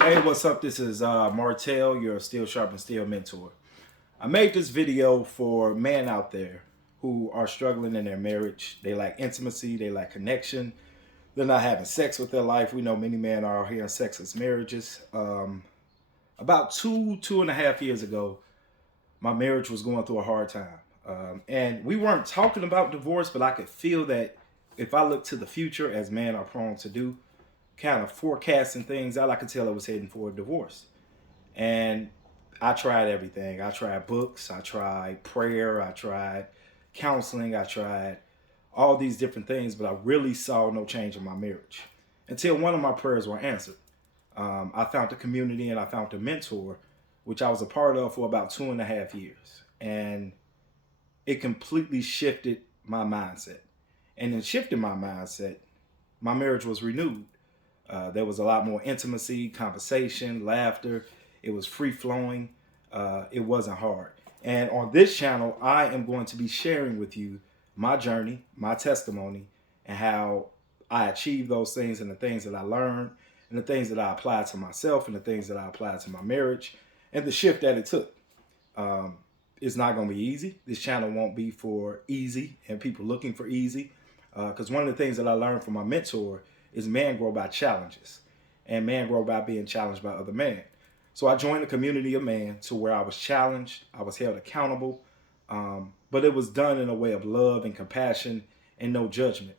Hey, what's up? This is Martell, your Steel Sharp and Steel mentor. I made this video for men out there who are struggling in their marriage. They lack intimacy, they lack connection, they're not having sex with their life. We know many men are here in sexless marriages. About 2.5 years ago, my marriage was going through a hard time. And we weren't talking about divorce, but I could feel that if I look to the future, as men are prone to do, kind of forecasting things out, I could tell I was heading for a divorce. And I tried everything. I tried books, I tried prayer, I tried counseling, I tried all these different things, but I really saw no change in my marriage until one of my prayers were answered. I found a community and I found a mentor, which I was a part of for about 2.5 years. And it completely shifted my mindset. And in shifting my mindset, my marriage was renewed. There was a lot more intimacy, conversation, laughter. It was free flowing. It wasn't hard. And on this channel, I am going to be sharing with you my journey, my testimony, and how I achieved those things and the things that I learned and the things that I applied to myself and the things that I applied to my marriage and the shift that it took. Um, it's not going to be easy. This channel won't be for easy and people looking for easy. Because one of the things that I learned from my mentor is man grow by challenges, and man grow by being challenged by other men. So I joined a community of man to where I was challenged, I was held accountable, but it was done in a way of love and compassion and no judgment.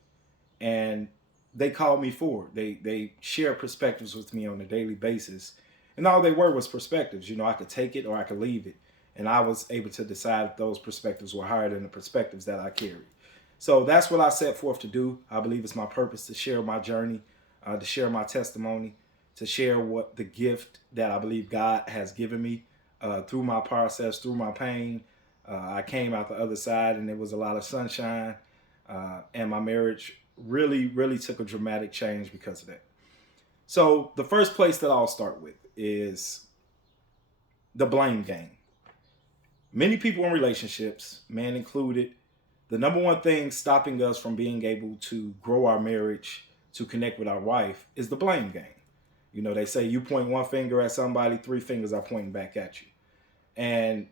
And they called me forward. They share perspectives with me on a daily basis, and all they were was perspectives. You know, I could take it or I could leave it, and I was able to decide if those perspectives were higher than the perspectives that I carried. So that's what I set forth to do. I believe it's my purpose to share my journey, to share my testimony, to share what the gift that I believe God has given me through my process, through my pain. I came out the other side and there was a lot of sunshine. And my marriage really, really took a dramatic change because of that. So the first place that I'll start with is the blame game. Many people in relationships, man included, the number one thing stopping us from being able to grow our marriage, to connect with our wife, is the blame game. You know, they say you point one finger at somebody, three fingers are pointing back at you. And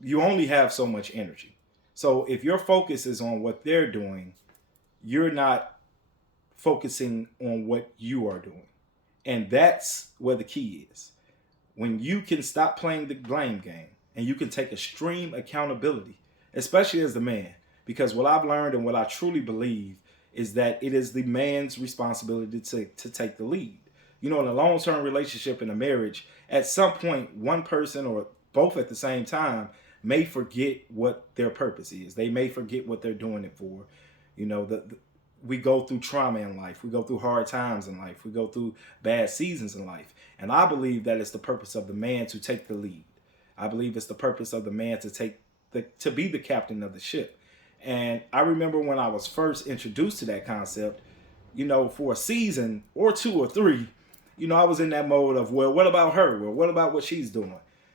you only have so much energy. So if your focus is on what they're doing, you're not focusing on what you are doing. And that's where the key is. When you can stop playing the blame game and you can take extreme accountability, especially as the man, because what I've learned and what I truly believe is that it is the man's responsibility to take the lead. You know, in a long term relationship, in a marriage, at some point, one person or both at the same time may forget what their purpose is. They may forget what they're doing it for. You know, we go through trauma in life. We go through hard times in life. We go through bad seasons in life. And I believe that it's the purpose of the man to take the lead. I believe it's the purpose of the man to be the captain of the ship. And I remember when I was first introduced to that concept, you know, for a season or two or three, you know, I was in that mode of, well, what about her? Well, what about what she's doing?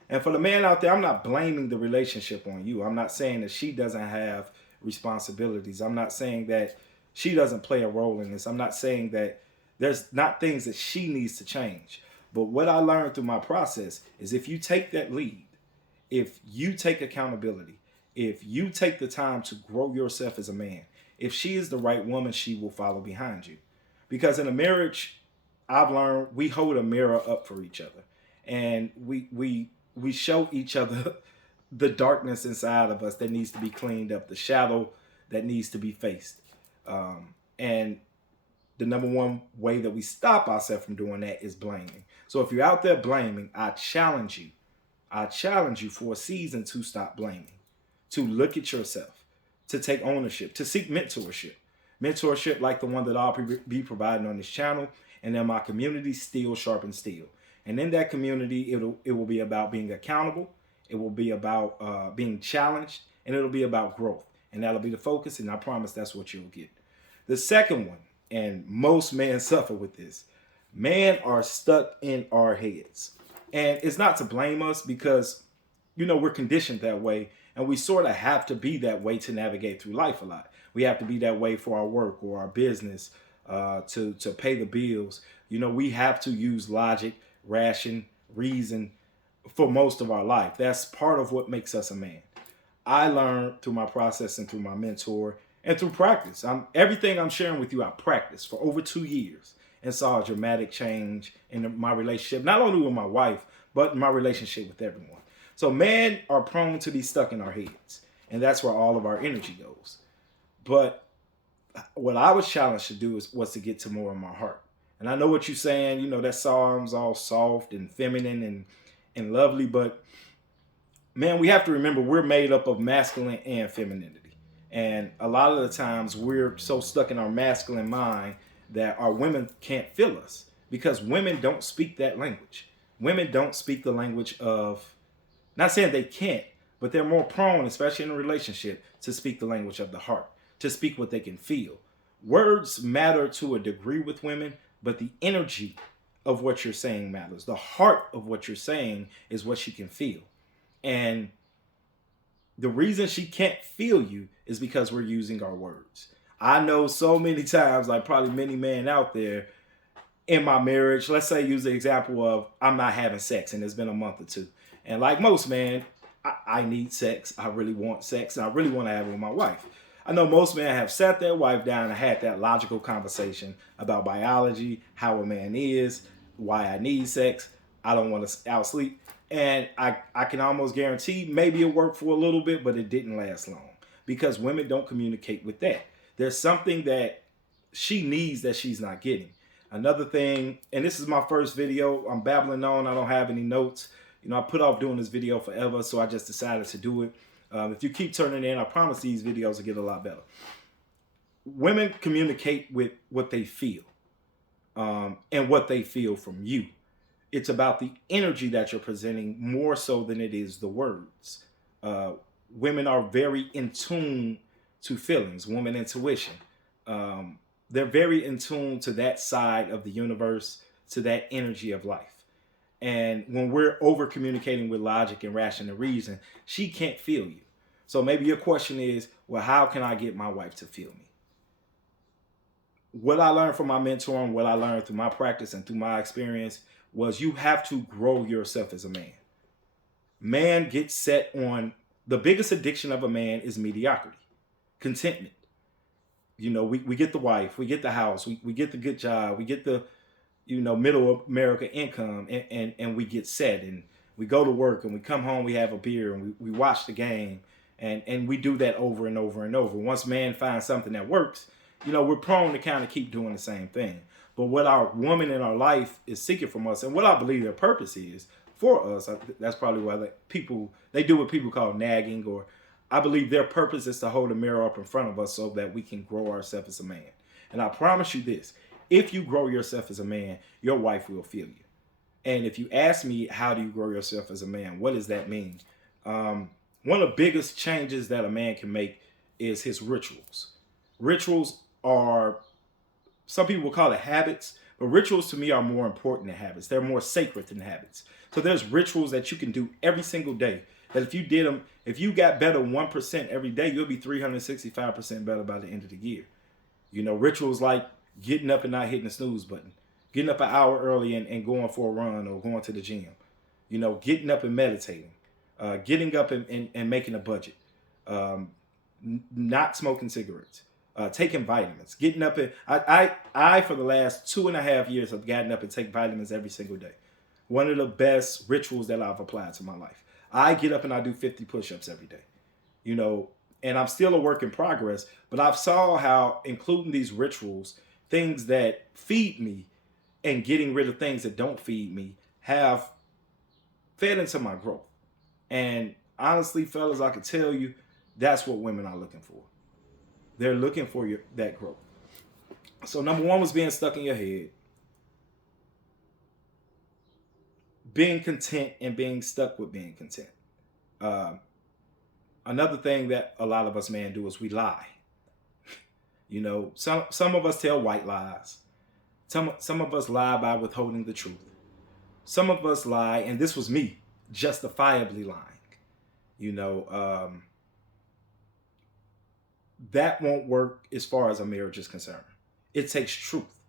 And for the man out there, I'm not blaming the relationship on you. I'm not saying that she doesn't have responsibilities. I'm not saying that she doesn't play a role in this. I'm not saying that there's not things that she needs to change. But what I learned through my process is if you take that lead, if you take accountability, if you take the time to grow yourself as a man, if she is the right woman, she will follow behind you. Because in a marriage, I've learned we hold a mirror up for each other, and we show each other the darkness inside of us that needs to be cleaned up, the shadow that needs to be faced. And the number one way that we stop ourselves from doing that is blaming. So if you're out there blaming, I challenge you for a season to stop blaming, to look at yourself, to take ownership, to seek mentorship. Mentorship like the one that I'll be providing on this channel and in my community, Steel Sharp and Steel. And in that community, it will be about being accountable. It will be about being challenged, and it'll be about growth. And that'll be the focus, and I promise that's what you'll get. The second one, and most men suffer with this, men are stuck in our heads. And it's not to blame us because, you know, we're conditioned that way, and we sort of have to be that way to navigate through life a lot. We have to be that way for our work or our business, to pay the bills. You know, we have to use logic. ration, reason for most of our life. That's part of what makes us a man. I learned through my process and through my mentor and through practice. Everything I'm sharing with you, I practiced for over 2 years and saw a dramatic change in my relationship, not only with my wife, but my relationship with everyone. So men are prone to be stuck in our heads, and that's where all of our energy goes. But what I was challenged to do was to get to more of my heart. And I know what you're saying, that psalm's all soft and feminine and lovely, but man, we have to remember we're made up of masculine and femininity. And a lot of the times we're so stuck in our masculine mind that our women can't feel us because women don't speak that language. Women don't speak the language of, not saying they can't, but they're more prone, especially in a relationship, to speak the language of the heart, to speak what they can feel. Words matter to a degree with women, but the energy of what you're saying matters. The heart of what you're saying is what she can feel. And the reason she can't feel you is because we're using our words. I know so many times, like probably many men out there in my marriage, let's say use the example of I'm not having sex and it's been a month or two. And like most men, I need sex. I really want sex. And I really want to have it with my wife. I know most men have sat their wife down and had that logical conversation about biology, how a man is, why I need sex. I don't want to outsleep. And I can almost guarantee maybe it worked for a little bit, but it didn't last long because women don't communicate with that. There's something that she needs that she's not getting. Another thing, and this is my first video, I'm babbling on, I don't have any notes. I put off doing this video forever, so I just decided to do it. If you keep turning in, I promise these videos will get a lot better. Women communicate with what they feel and what they feel from you. It's about the energy that you're presenting more so than it is the words. Women are very in tune to feelings, woman intuition. They're very in tune to that side of the universe, to that energy of life. And when we're over communicating with logic and ration and reason, she can't feel you. So maybe your question is, well, how can I get my wife to feel me? What I learned from my mentor and what I learned through my practice and through my experience was you have to grow yourself as a man. Man gets set on, the biggest addiction of a man is mediocrity, contentment. We get the wife, we get the house, we get the good job, we get the, middle America income, and we get set and we go to work and we come home, we have a beer and we watch the game and we do that over and over and over. Once man finds something that works, we're prone to kind of keep doing the same thing. But what our woman in our life is seeking from us, and what I believe their purpose is for us, that's probably why they do what people call nagging, or I believe their purpose is to hold a mirror up in front of us so that we can grow ourselves as a man. And I promise you this, if you grow yourself as a man, your wife will feel you. And if you ask me, how do you grow yourself as a man? What does that mean? One of the biggest changes that a man can make is his rituals. Rituals are, some people will call it habits, but rituals to me are more important than habits. They're more sacred than habits. So there's rituals that you can do every single day that if you did them, if you got better 1% every day, you'll be 365% better by the end of the year. Rituals like getting up and not hitting the snooze button, getting up an hour early and going for a run or going to the gym, getting up and meditating, getting up and making a budget, not smoking cigarettes, taking vitamins, getting up and I for the last 2.5 years have gotten up and take vitamins every single day. One of the best rituals that I've applied to my life. I get up and I do 50 push-ups every day, and I'm still a work in progress, but I've saw how including these rituals, things that feed me and getting rid of things that don't feed me have fed into my growth. And honestly, fellas, I can tell you that's what women are looking for. They're looking for that growth. So number one was being stuck in your head. Being content and being stuck with being content. Another thing that a lot of us men do is we lie. Some of us tell white lies. Some of us lie by withholding the truth. Some of us lie, and this was me, justifiably lying. That won't work as far as a marriage is concerned. It takes truth.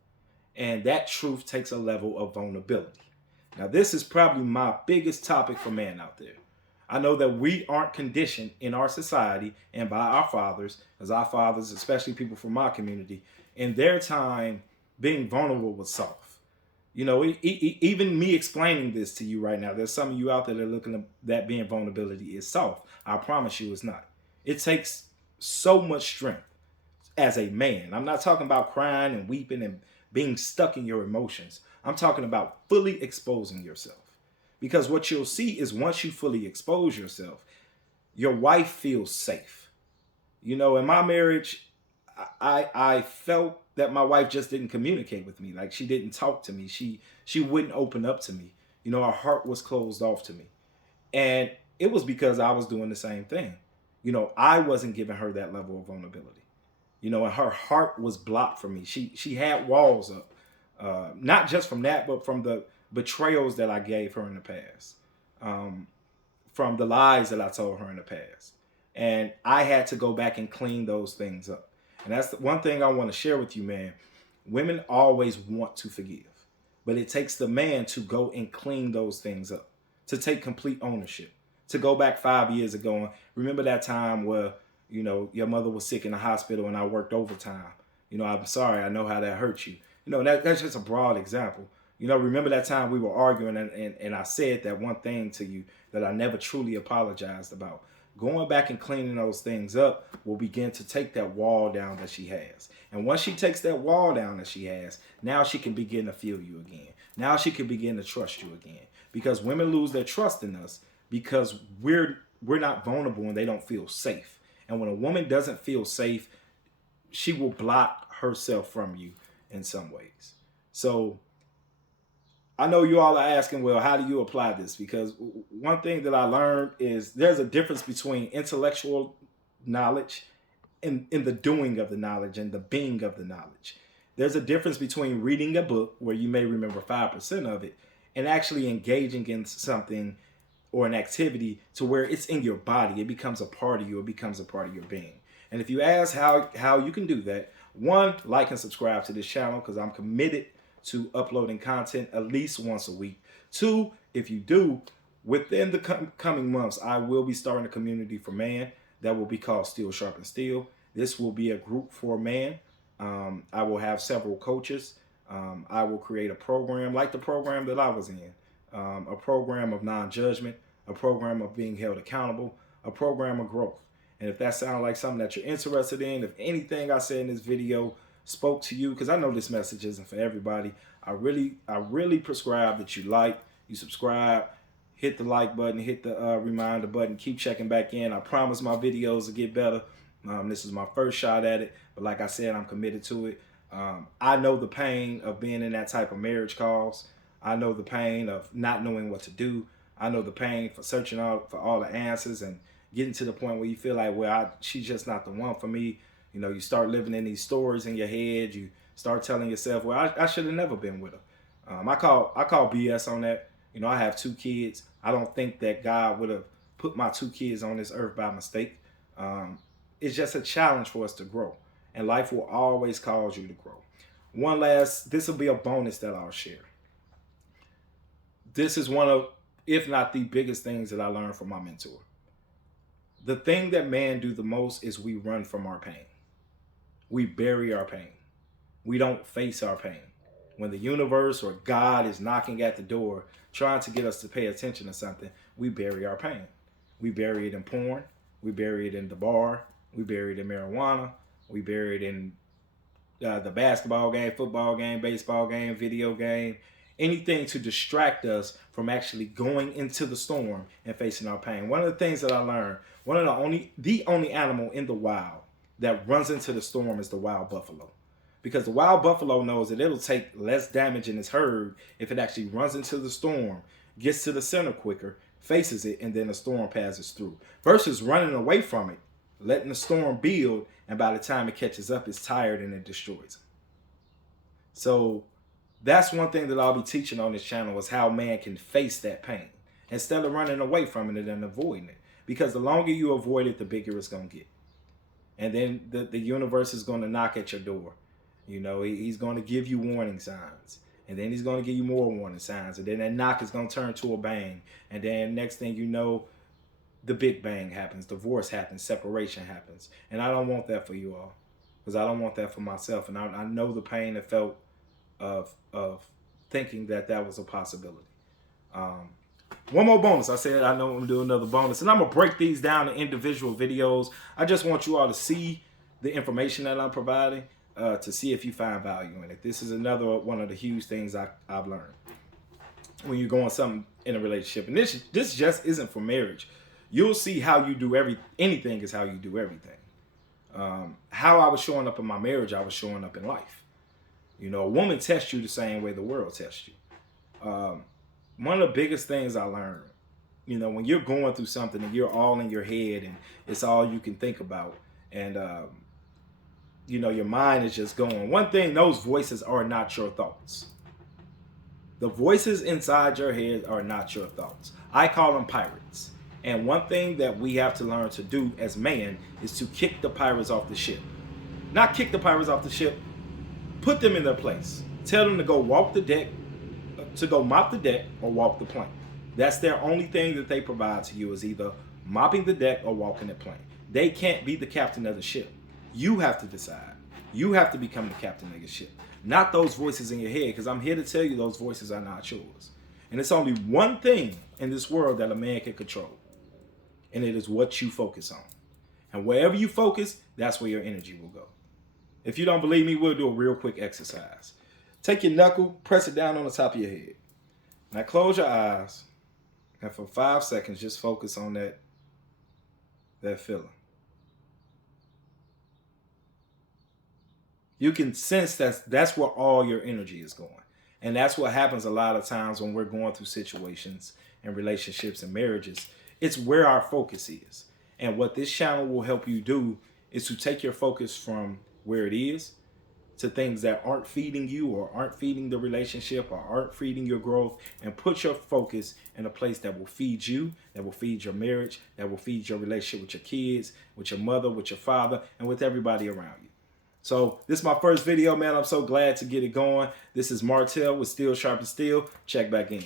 And that truth takes a level of vulnerability. Now, this is probably my biggest topic for men out there. I know that we aren't conditioned in our society and by our fathers, as our fathers, especially people from my community, in their time, being vulnerable was soft. You know, even me explaining this to you right now, there's some of you out there that are looking at that being vulnerability is soft. I promise you it's not. It takes so much strength as a man. I'm not talking about crying and weeping and being stuck in your emotions. I'm talking about fully exposing yourself. Because what you'll see is once you fully expose yourself, your wife feels safe. You know, in my marriage, I felt that my wife just didn't communicate with me. Like she didn't talk to me. She wouldn't open up to me. You know, her heart was closed off to me. And it was because I was doing the same thing. You know, I wasn't giving her that level of vulnerability. You know, and her heart was blocked from me. She had walls up, not just from that, but from the betrayals that I gave her in the past, from the lies that I told her in the past, and I had to go back and clean those things up. And that's the one thing I want to share with you, man. Women always want to forgive, but it takes the man to go and clean those things up, to take complete ownership, to go back 5 years ago and remember that time where, you know, your mother was sick in the hospital and I worked overtime. You know, I'm sorry, I know how that hurt you. You know, that's just a broad example. You know, remember that time we were arguing and I said that one thing to you that I never truly apologized about. Going back and cleaning those things up will begin to take that wall down that she has. And once she takes that wall down that she has, now she can begin to feel you again. Now she can begin to trust you again. Because women lose their trust in us because we're not vulnerable and they don't feel safe. And when a woman doesn't feel safe, she will block herself from you in some ways. So I know you all are asking, well, how do you apply this? Because one thing that I learned is there's a difference between intellectual knowledge and in the doing of the knowledge and the being of the knowledge. There's a difference between reading a book where you may remember 5% of it and actually engaging in something or an activity to where it's in your body. It becomes a part of you. It becomes a part of your being. And if you ask how you can do that, one, like and subscribe to this channel because I'm committed to uploading content at least once a week. Two, if you do, within the coming months, I will be starting a community for man that will be called Steel Sharpen Steel. This will be a group for man. I will have several coaches. I will create a program like the program that I was in, a program of non-judgment, a program of being held accountable, a program of growth. And if that sounds like something that you're interested in, if anything I said in this video spoke to you, because I know this message isn't for everybody, I really prescribe that you like, you subscribe, hit the like button, hit the reminder button, keep checking back in. I promise my videos will get better. This is my first shot at it, but like I said, I'm committed to it. I know the pain of being in that type of marriage cause. I know the pain of not knowing what to do. I know the pain for searching out for all the answers and getting to the point where you feel like, well, she's just not the one for me. You know, you start living in these stories in your head. You start telling yourself, well, I should have never been with her. I call BS on that. You know, I have 2 kids. I don't think that God would have put my 2 kids on this earth by mistake. It's just a challenge for us to grow. And life will always cause you to grow. This will be a bonus that I'll share. This is one of, if not the biggest things that I learned from my mentor. The thing that men do the most is we run from our pain. We bury our pain. We don't face our pain. When the universe or God is knocking at the door, trying to get us to pay attention to something, we bury our pain. We bury it in porn. We bury it in the bar. We bury it in marijuana. We bury it in the basketball game, football game, baseball game, video game, anything to distract us from actually going into the storm and facing our pain. One of the things that I learned, the only animal in the wild that runs into the storm is the wild buffalo. Because the wild buffalo knows that it'll take less damage in its herd if it actually runs into the storm, gets to the center quicker, faces it, and then the storm passes through. Versus running away from it, letting the storm build, and by the time it catches up, it's tired and it destroys it. So that's one thing that I'll be teaching on this channel is how man can face that pain instead of running away from it and avoiding it. Because the longer you avoid it, the bigger it's going to get. And then the universe is going to knock at your door. You know, he's going to give you warning signs. And then he's going to give you more warning signs. And then that knock is going to turn to a bang. And then next thing you know, the big bang happens. Divorce happens. Separation happens. And I don't want that for you all. Because I don't want that for myself. And I know the pain it felt of thinking that that was a possibility. One more bonus. I said I know I'm going to do another bonus. And I'm going to break these down in individual videos. I just want you all to see the information that I'm providing to see if you find value in it. This is another one of the huge things I've learned when you're going something in a relationship. And this just isn't for marriage. You'll see how you do anything is how you do everything. How I was showing up in my marriage, I was showing up in life. You know, a woman tests you the same way the world tests you. One of the biggest things I learned, you know, when you're going through something and you're all in your head and it's all you can think about, and you know, your mind is just going. One thing, those voices are not your thoughts. The voices inside your head are not your thoughts. I call them pirates. And one thing that we have to learn to do as man is to kick the pirates off the ship. Not kick the pirates off the ship, put them in their place. Tell them to go walk the deck, to go mop the deck or walk the plank. That's their only thing that they provide to you, is either mopping the deck or walking the plank. They can't be the captain of the ship. You have to decide. You have to become the captain of the ship. Not those voices in your head, because I'm here to tell you those voices are not yours. And it's only one thing in this world that a man can control. And it is what you focus on. And wherever you focus, that's where your energy will go. If you don't believe me, we'll do a real quick exercise. Take your knuckle, press it down on the top of your head. Now close your eyes. And for 5 seconds, just focus on that feeling. You can sense that's where all your energy is going. And that's what happens a lot of times when we're going through situations and relationships and marriages. It's where our focus is. And what this channel will help you do is to take your focus from where it is to things that aren't feeding you or aren't feeding the relationship or aren't feeding your growth, and put your focus in a place that will feed you, that will feed your marriage, that will feed your relationship with your kids, with your mother, with your father, and with everybody around you. So this is my first video, man. I'm so glad to get it going. This is Martell with Steel Sharpens Steel. Check back in.